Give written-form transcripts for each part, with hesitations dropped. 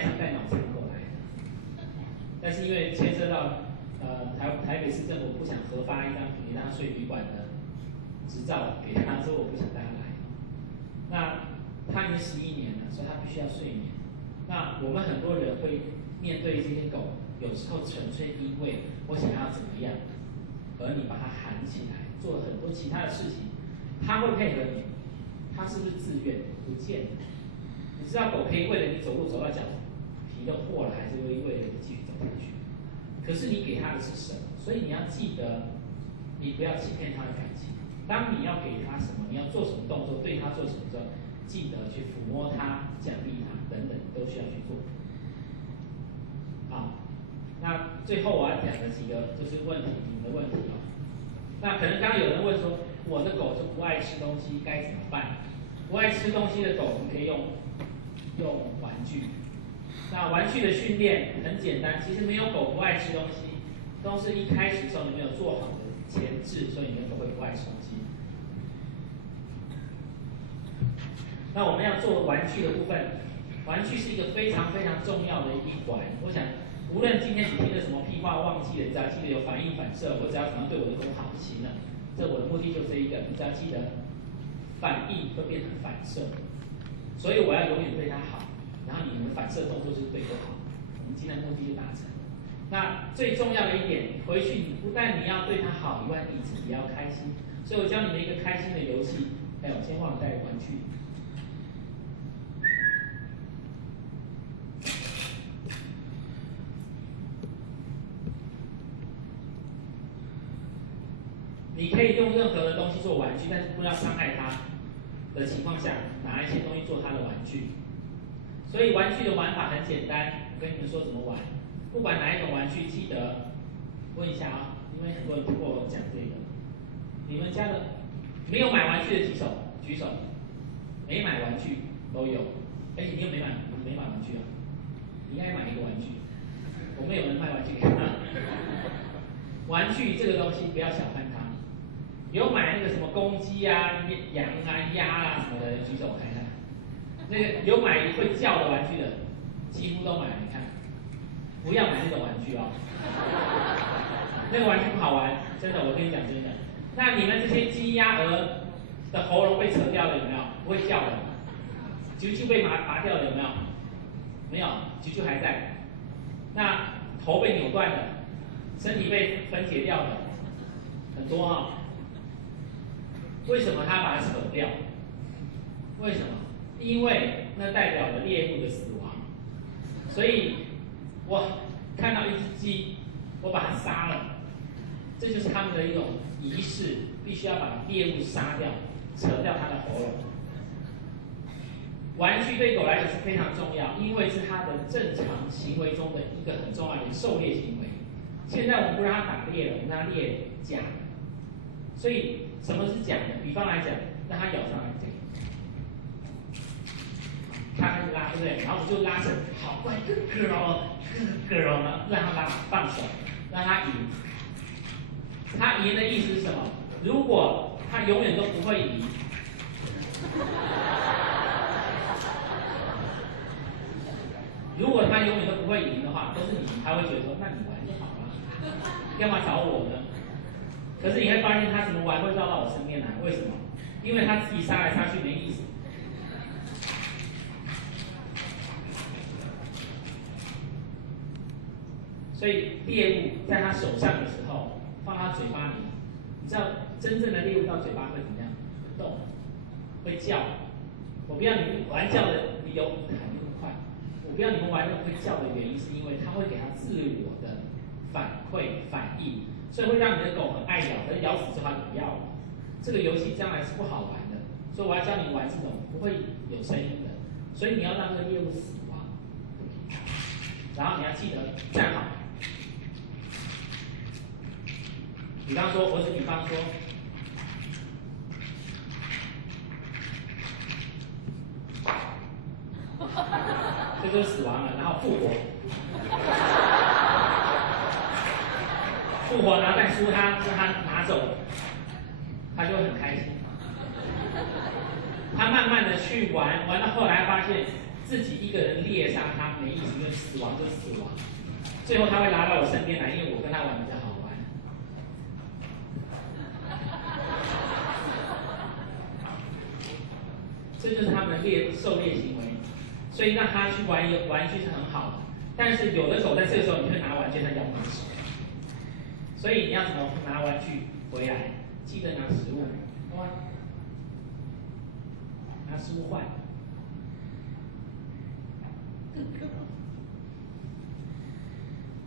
来想带脑残狗来的，但是因为牵涉到台北市政府不想核发一张给他睡旅馆的执照给他，所以我不想带他来。那他已经11年了，所以他必须要睡眠。那我们很多人会面对这些狗，有时候纯粹因为我想要怎么样，而你把它喊起来，做了很多其他的事情，它会配合你，它是不是自愿？不见得。你知道狗可以为了你走路走到脚皮都破了，还是会为了你继续走下去？可是你给它的是什么？所以你要记得，你不要欺骗它的感情。当你要给它什么，你要做什么动作，对它做什么时候，记得去抚摸它、奖励它等等，都需要去做。好，那最后我要讲的几个就是问题，你们的问题哦。那可能刚刚有人问说，我的狗就不爱吃东西，该怎么办？不爱吃东西的狗，你可以用玩具。那玩具的训练很简单，其实没有狗不爱吃东西，都是一开始的时候你没有做好的前置，所以你的狗会不爱吃东西。那我们要做玩具的部分，玩具是一个非常非常重要的一环。我想，无论今天你听了什么屁话忘记了，你只要记得有反应反射，我只要怎么样对我的狗好就行了。这我的目的就这一个，你只要记得反应会变成反射，所以我要永远对它好，然后你们反射动作就是对狗好，我们今天的目的就达成了。那最重要的一点，回去你不但你要对它好以外，你自己也要开心。所以我教你们一个开心的游戏。哎呦，先忘了带玩具。你可以用任何的东西做玩具，但是不要伤害它的情况下，拿一些东西做它的玩具。所以玩具的玩法很简单，我跟你们说怎么玩。不管哪一种玩具，记得问一下啊，因为很多人听过我讲这个。你们家的没有买玩具的举手，举手。没买玩具都有。哎，你又没买玩具啊？你应该买一个玩具。我们有人卖玩具给他。玩具这个东西不要小看它。有买那个什么公鸡啊、羊啊、鸭啊什么的，举手看看。那个有买会叫的玩具的，几乎都买了。你看，不要买那种玩具哦。那个玩具不好玩，真的，我跟你讲真的。那你们这些鸡、鸭、鹅的喉咙被扯掉了有没有？不会叫的。啾啾被拔掉了有没有？没有，啾啾还在。那头被扭断的，身体被分解掉的，很多哈、哦。为什么他把它扯掉？为什么？因为那代表了猎物的死亡。所以，我看到一只鸡，我把它杀了，这就是他们的一种仪式，必须要把猎物杀掉，扯掉它的喉咙。玩具对狗来讲是非常重要，因为是它的正常行为中的一个很重要的狩猎行为。现在我们不让它打猎了，我们让它猎假的。所以什么是假的？比方来讲，让它咬上来这个，它开始拉，对不对？然后我就拉成好乖，good girl，good girl 呢，让它拉放手，让它赢。它赢的意思是什么？如果它永远都不会赢。如果他永远都不会赢的话，都是你，他会觉得说，那你玩就好了，干嘛找我呢？可是你会发现他怎么玩会绕到我身边来，为什么？因为他自己杀来杀去没意思。所以猎物在他手上的时候，放他嘴巴里，你知道真正的猎物到嘴巴会怎么样？会动，会叫。我不要你们玩叫的理由喊那么快。我不要你们玩那么会叫的原因，是因为它会给它自我的反馈反应，所以会让你的狗很爱咬，可是咬死之后它不要了。这个游戏将来是不好玩的，所以我要教你玩这种不会有声音的，所以你要让这个猎物死亡，然后你要记得站好。比方说，我只比方说。这就是死亡了，然后复活，复活，然后再输他，让他拿走，他就会很开心。他慢慢的去玩，玩到后来发现自己一个人猎杀它没意思，因为死亡就死亡。最后他会拉到我身边来，因为我跟他玩比较好玩。这就是他们的狩猎行为，所以让他去玩一个玩具是很好的。但是有的狗在这个时候，你会拿玩具，它咬你的手。所以你要怎么拿玩具回来？记得拿食物，好吗？拿食物换。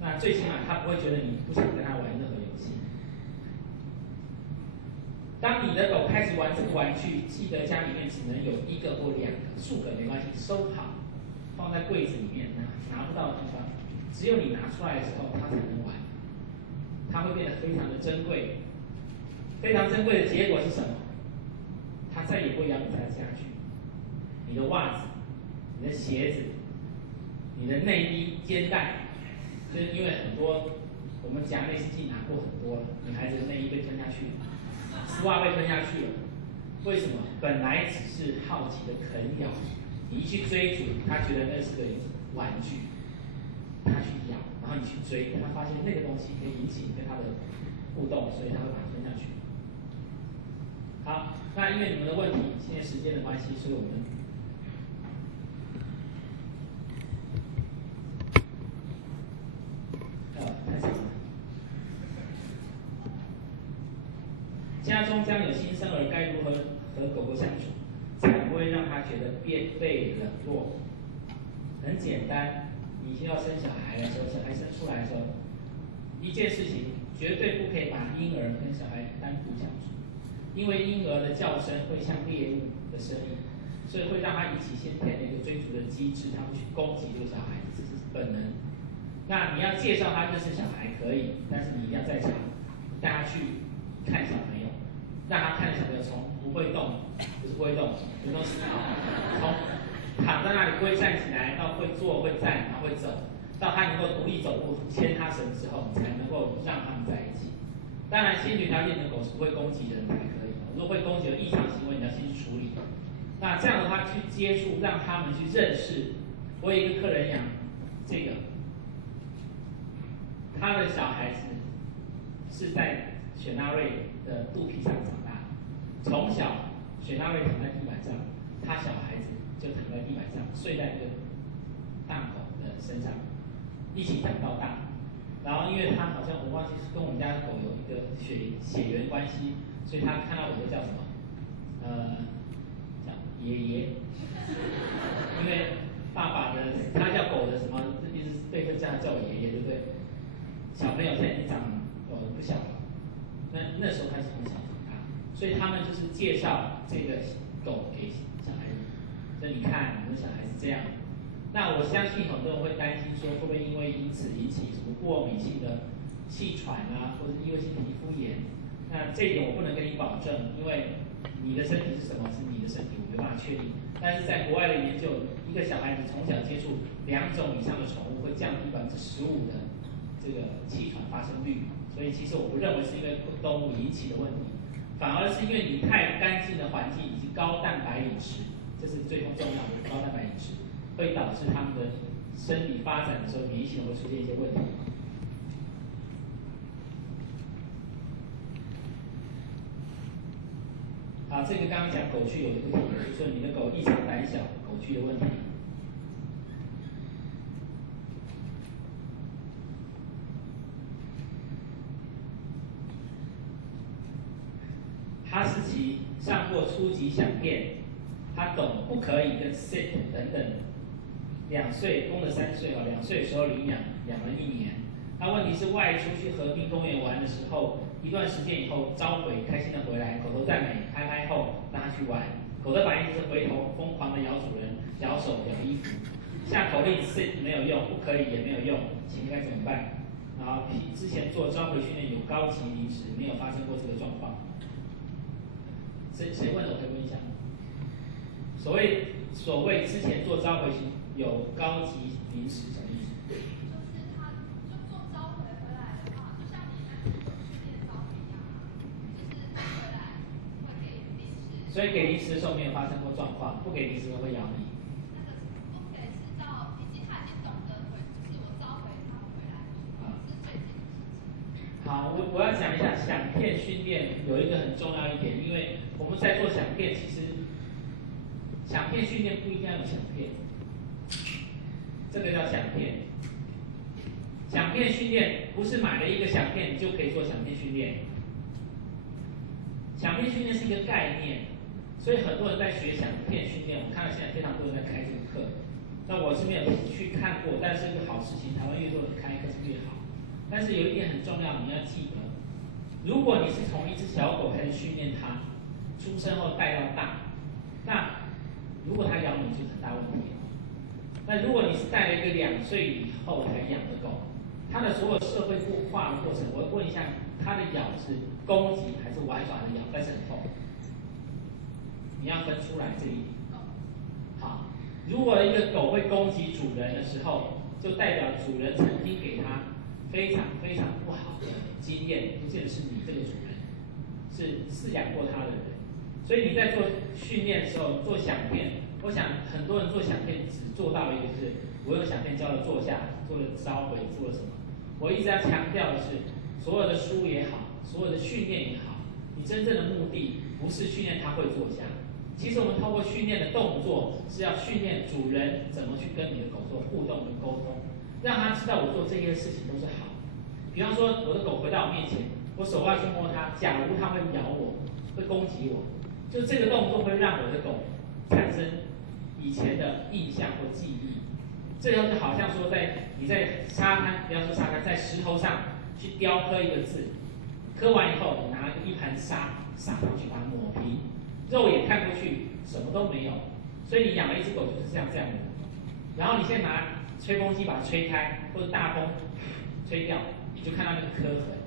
那最起码他不会觉得你不想跟他玩任何游戏。当你的狗开始玩这个玩具，记得家里面只能有1个或2个，数个没关系，收好，放在柜子里面，拿不到的地方，只有你拿出来的时候，它才能玩。它会变得非常的珍贵。非常珍贵的结果是什么？它再也不会咬你家的家具，你的袜子、你的鞋子、你的内衣、肩带，就是因为很多我们夹内视镜拿过很多女孩子的内衣被吞下去了，丝袜被吞下去了。为什么？本来只是好奇的啃咬，你一去追逐，他觉得那是个玩具，他去咬，然后你去追，他发现那个东西可以引起你跟他的互动，所以他会把它吞下去。好，那因为你们的问题，现在时间的关系，所以我们太长了。家中将有新生儿，该如何和狗狗相处，才不会让他觉得被冷落？很简单，你要生小孩的时候，小孩生出来的时候，一件事情绝对不可以把婴儿跟小孩单独相处。因为婴儿的叫声会像猎物的声音，所以会让他引起先天的一个追逐的机制，他会去攻击这个小孩子，这是本能。那你要介绍他认识小孩可以，但是你一定要在场，带他去看小朋友，让他看小朋友从不会动，不是不会动，不用思考，从躺在那里不会站起来，到会坐会站，然后会走，到他能够独立走路，牵他绳之后，你才能够让他们在一起。当然，先决条件，你的狗是不会攻击人才可以。如果会攻击的异常行为，你要先去处理。那这样的话，去接触，让他们去认识。我有一个客人养这个，他的小孩子是在雪纳瑞的肚皮上长大，从小雪纳瑞躺在地板上，他小孩子就躺在地板上，睡在这个大狗的身上，一起长到大。然后因为他好像我忘记是跟我们家的狗有一个血缘关系，所以他看到我就叫什么，叫爷爷，因为爸爸的他叫狗的什么，一直辈分叫他叫我爷爷，对不对？小朋友现在已经长不小了，那时候开始从小长大，所以他们就是介绍这个狗给小孩子，所以你看我们小孩是这样。那我相信很多人会担心说，会不会因为因此引起什么过敏性的气喘啊，或者异位性皮肤炎？那这一点我不能跟你保证，因为你的身体是什么是你的身体，我没办法确定。但是在国外的研究，一个小孩子从小接触2种以上的宠物，会降低15%的这个气喘发生率。所以其实我不认为是因为动物引起的问题，反而是因为你太干净的环境以及高蛋白饮食，这是最重要的高蛋白饮食。会导致他们的生理发展的时候，免疫系统会出现一些问题。好，这个刚刚讲狗区有一个题，就是说你的狗异常胆小，狗区的问题。哈士奇上过初级响片，他懂不可以跟 sit 等等。2岁，公的3岁2岁的时候领养，养了1年。那问题是外出去河滨公园玩的时候，一段时间以后召回，开心的回来，口头赞美，拍拍后让他去玩。狗的反应就是回头疯狂的咬主人，咬手，咬衣服。下口令 sit 没有用，不可以也没有用，请应该怎么办？然后之前做召回训练有高级临时，没有发生过这个状况。谁问的？我可以问一下。所谓之前做召回有高级临时什么意思？就是他就做召回回来的话，就像你那个训练召回一样啊，就是他回来会给临时。所以给临时的时候没有发生过状况，不给临时的会咬你。那个不给好，我要讲一下响片训练有一个很重要一点，因为我们在做响片，其实响片训练不一定要有响片，这个叫响片。响片训练不是买了一个响片你就可以做响片训练。响片训练是一个概念，所以很多人在学响片训练，我看到现在非常多人在开这个课。那我是没有去看过，但是一个好事情，台湾越多人开课是越好。但是有一点很重要，你要记得，如果你是从一只小狗开始训练它，出生后带到大，那如果它咬你就很大问题了。那如果你是带了一个2岁以后才养的狗，它的所有社会化的过程，我问一下，它的咬是攻击还是玩耍的咬，但是很痛，你要分出来这一点。好，如果一个狗会攻击主人的时候，就代表主人曾经给它非常非常不好的经验，不见得是你这个主人，是饲养过它的人。所以你在做训练的时候，做响片，我想很多人做响片只做到一个，就是我用响片教了坐下，做了召回，做了什么。我一直要强调的是，所有的书也好，所有的训练也好，你真正的目的不是训练它会坐下。其实我们透过训练的动作，是要训练主人怎么去跟你的狗做互动跟沟通，让它知道我做这些事情都是好。比方说，我的狗回到我面前，我手要去摸它，假如它会咬我，会攻击我，就这个动作会让我的狗产生以前的印象或记忆。这个就好像说你在沙滩，不要说沙滩，在石头上去雕刻一个字，刻完以后，你拿一盘沙撒上去把它抹平，肉眼看过去什么都没有。所以你养了一只狗就是这样的。然后你现在拿吹风机把它吹开，或者大风吹掉，你就看到那个刻痕，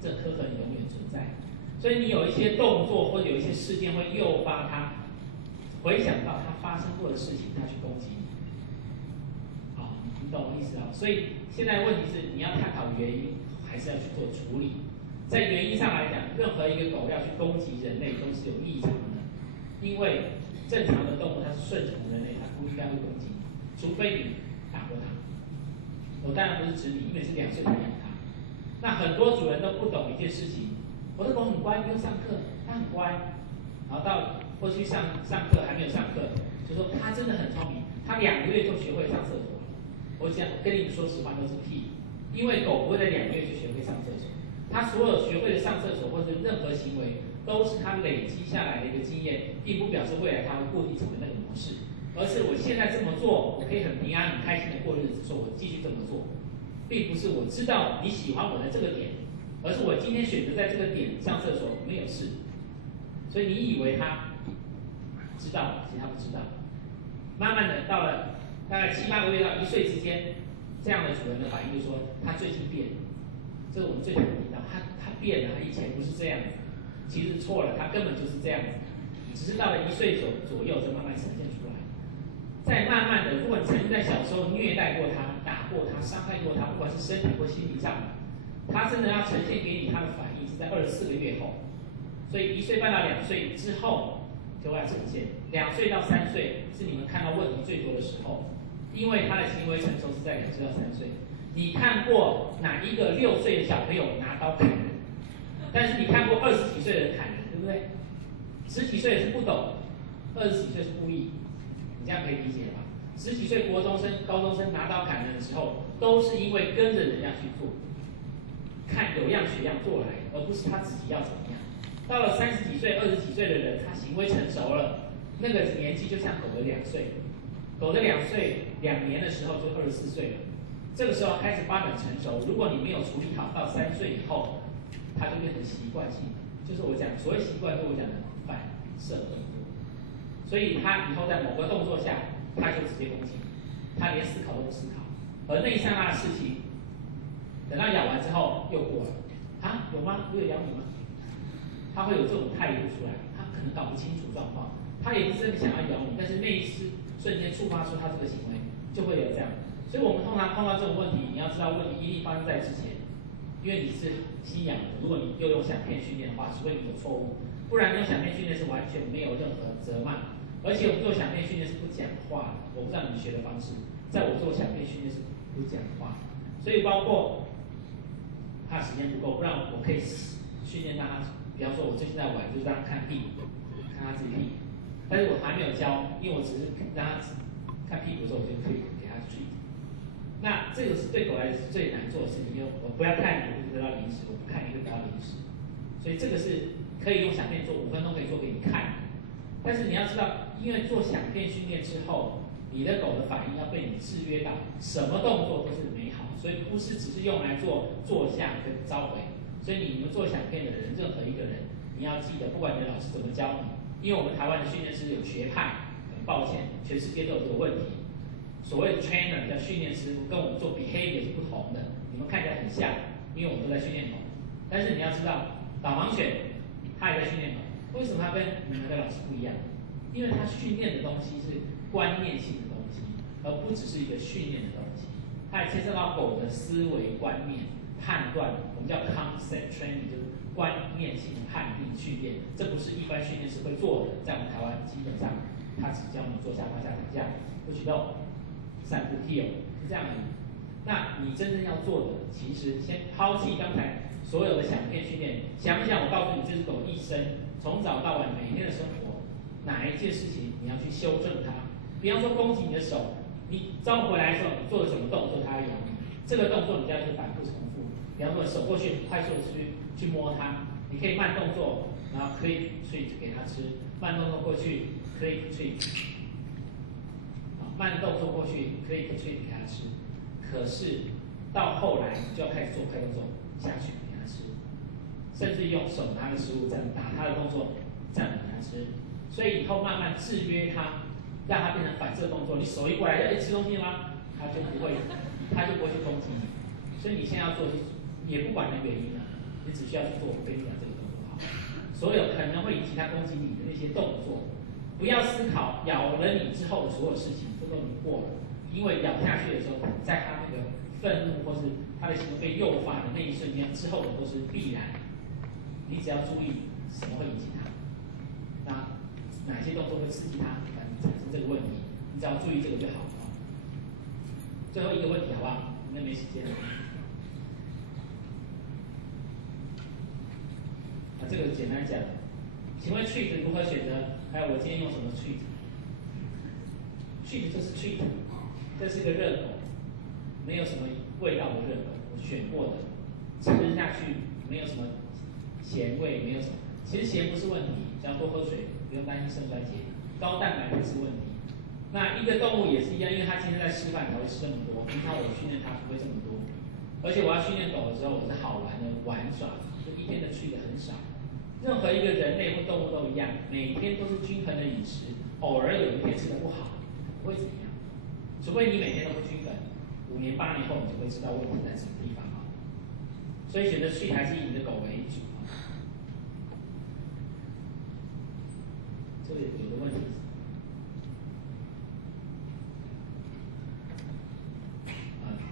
这个刻痕永远存在。所以你有一些动作或者有一些事件会诱发它回想到它发生过的事情，它去攻击你。好，你懂我意思啊？所以现在问题是你要探讨原因，还是要去做处理？在原因上来讲，任何一个狗要去攻击人类都是有异常的，因为正常的动物它是顺从人类，它不应该会攻击你，除非你打过它。我当然不是指你，因为是2岁才养它。那很多主人都不懂一件事情，我的狗很乖，不用上课，它很乖。然后到或去上课还没有上课，就说它真的很聪明，它2个月就学会上厕所了。我讲跟你们说实话都是屁，因为狗不会在2个月就学会上厕所。他所有学会的上厕所或者任何行为，都是他累积下来的一个经验，并不表示未来他会固定成为那个模式，而是我现在这么做，我可以很平安、很开心的过日子，说我继续这么做，并不是我知道你喜欢我的这个点，而是我今天选择在这个点上厕所没有事，所以你以为他知道，其实他不知道。慢慢的到了大概7、8个月到1岁之间，这样的主人的反应就是说他最近变。这是我们最常听到，他变了，他以前不是这样子，其实错了，他根本就是这样子，只是到了1岁左右才慢慢呈现出来。再慢慢的，如果你曾经在小时候虐待过他、打过他、伤害过他，不管是身体或心理上的，他真的要呈现给你他的反应是在24个月后，所以1岁半到2岁之后就会呈现。2岁到3岁是你们看到问题最多的时候，因为他的行为成熟是在2岁到3岁。你看过哪一个6岁的小朋友拿刀砍人？但是你看过20几岁的人砍人，对不对？10几岁是不懂，20几岁是故意，你这样可以理解吧？10几岁国中生、高中生拿刀砍人的时候，都是因为跟着人家去做，看有样学样做来，而不是他自己要怎么样。到了30几岁、20几岁的人，他行为成熟了，那个年纪就像狗的2岁，狗的2岁2年的时候就24岁了。这个时候开始发展成熟，如果你没有处理好，到3岁以后，它就变成习惯性，就是我讲所谓习惯，是我讲的反射动作。所以它以后在某个动作下，它就直接攻击，它连思考都不思考。而那一刹那的事情，等到咬完之后又过了，啊，有吗？我有咬你吗？它会有这种态度出来，它可能搞不清楚状况，它也不是真的想要咬你，但是那一瞬间触发出它这个行为，就会有这样。所以我们通常碰到这种问题，你要知道问题一定发生在之前，因为你是新养的，如果你又用响片训练的话，除非你有错误，不然用响片训练是完全没有任何责骂。而且我们做响片训练是不讲话的，我不知道你们学的方式，在我做响片训练是不讲话，所以包括他时间不够，不然我可以训练让他，比方说我最近在玩，就是让他看屁股，看他自己屁股，但是我还没有教，因为我只是让他看屁股的时候，我就可以给他 treat。那这个是对狗来说是最难做的事情，因为我不要看你会得到零食，我不看你会得到零食，所以这个是可以用响片做5分钟可以做给你看。但是你要知道，因为做响片训练之后，你的狗的反应要被你制约到，什么动作都是美好，所以不是只是用来做坐下跟召回。所以你们做响片的人，任何一个人，你要记得，不管你的老师怎么教你，因为我们台湾的训练师有学派，很抱歉，全世界都有这个问题。所谓的 trainer 叫训练师傅，跟我们做 behavior 是不同的。你们看起来很像，因为我们都在训练狗，但是你要知道，导盲犬它也在训练狗。为什么它跟你们的老师不一样？因为它训练的东西是观念性的东西，而不只是一个训练的东西。它也牵涉到狗的思维观念、判断，我们叫 concept training， 就是观念性的判定训练。这不是一般训练师会做的，在我们台湾基本上，他只教你做下趴下躺下，不举动、散步 heel 是这样的。那你真正要做的，其实先抛弃刚才所有的响片训练，想一想，我告诉你，这只狗一生从早到晚每天的生活，哪一件事情你要去修正它？比方说攻击你的手，你招回来的时候，你做了什么动作，它会咬你。这个动作你就要去反复重复。比方说手过去，快速的去摸它，你可以慢动作，然后可以去给它吃，慢动作过去可以去，慢动作过去可以去给它吃。可是到后来你就要开始做快动作下去给它吃，甚至用手拿个食物这样打它的动作，这样给它吃。所以以后慢慢制约它，让它变成反射动作。你手一过来，要吃东西吗？它就不会去攻击你。所以你现在要做，也不管它原因了，你只需要去做我跟你讲这个动作好。所有可能会引起它攻击你的那些动作，不要思考咬了你之后的所有事情，这都你过了。因为咬下去的时候，在它那个愤怒或是它的行为被诱发的那一瞬间之后的都是必然。你只要注意什么会引起它，哪些动作会刺激它产生这个问题，你只要注意这个就好了。最后一个问题好不好？应该没时间了。这个简单讲，请问 treat 如何选择？还有我今天用什么 treat？treat 就是 treat， 这是个热狗，没有什么味道的热狗，我选过的，吃下去没有什么咸味，没有什么。其实咸不是问题，只要多喝水，不用担心肾衰竭。高蛋白不是问题。那一个动物也是一样，因为它今天在示范才会吃这么多，平常我训练它不会这么多。而且我要训练狗的时候，我是好玩的玩耍，就一天的treat很少。任何一个人类或动物都一样，每天都是均衡的饮食，偶尔有一天吃的不好，不会怎么样。除非你每天都不均衡，5年8年后你就会知道问题在什么地方啊。所以选择treat还是以你的狗为主啊。这里有个问题。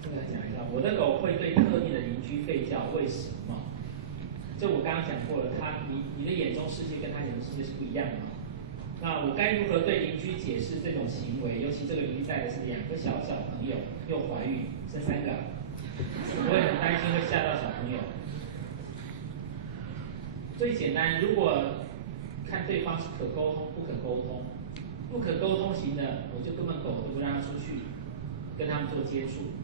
这个讲一下，我的狗会对特定的邻居吠叫，为什么？这我刚刚讲过了，你的眼中世界跟他眼中世界是不一样的嘛。那我该如何对邻居解释这种行为？尤其这个邻居带的是2个小朋友，又怀孕，生3个，我也很担心会吓到小朋友。最简单，如果看对方是可沟通、不可沟通，不可沟通型的，我就根本狗都不让它出去，跟他们做接触。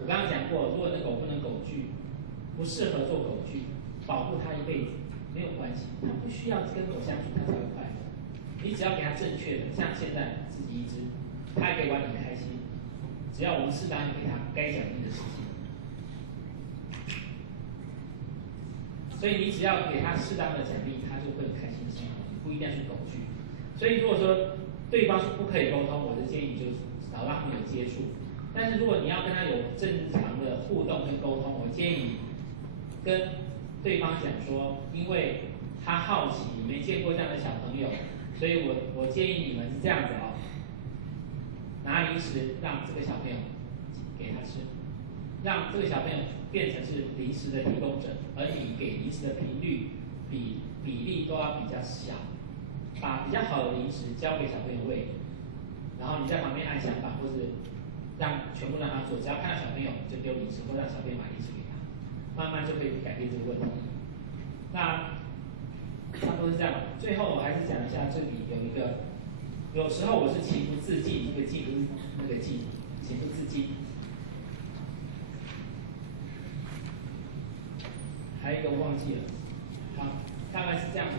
我刚刚讲过，如果你的狗不能狗拒，不适合做狗拒，保护它一辈子没有关系，它不需要跟狗相处，它才会快乐。你只要给它正确的，像现在自己一只，它也可以玩得很开心。只要我们适当给它该奖励的事情，所以你只要给它适当的奖励，它就会开心的生活，不一定要去狗拒。所以如果说对方是不可以沟通，我的建议就是少让他们有接触。但是如果你要跟他有正常的互动跟沟通，我建议跟对方讲说，因为他好奇，没见过这样的小朋友，所以我建议你们是这样子哦，拿零食让这个小朋友给他吃，让这个小朋友变成是零食的提供者，而你给零食的频率比例都要比较小，把比较好的零食交给小朋友喂，然后你在旁边按响板或是全部让他做，只要看到小朋友就丢零食，或让小朋友买零食给他。慢慢就可以改变这个问题。那差不多是这样。最后我还是讲一下，这里有一个，有时候我是情不自禁，这个禁不是那个禁，情不自禁。还有一个我忘记了，好，大概是这样子。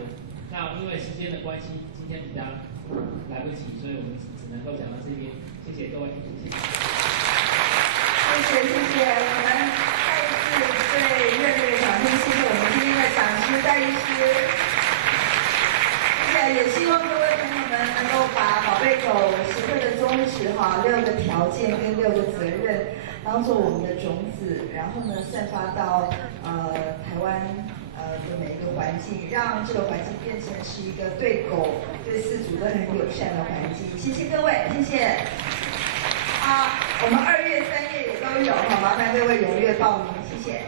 那因为时间的关系，今天比较来不及，所以我们只能够讲到这边。谢谢各位，谢谢。谢谢，我们再一次最热烈的掌声，谢谢我们今天的讲师戴医师。也希望各位朋友们能够把宝贝狗协会的宗旨6个条件跟6个责任当做我们的种子，然后呢散发到台湾的每一个环境，让这个环境变成是一个对狗对饲主都很友善的环境。谢谢各位，谢谢。我们2月、3月也都有，麻烦各位踊跃报名，谢谢。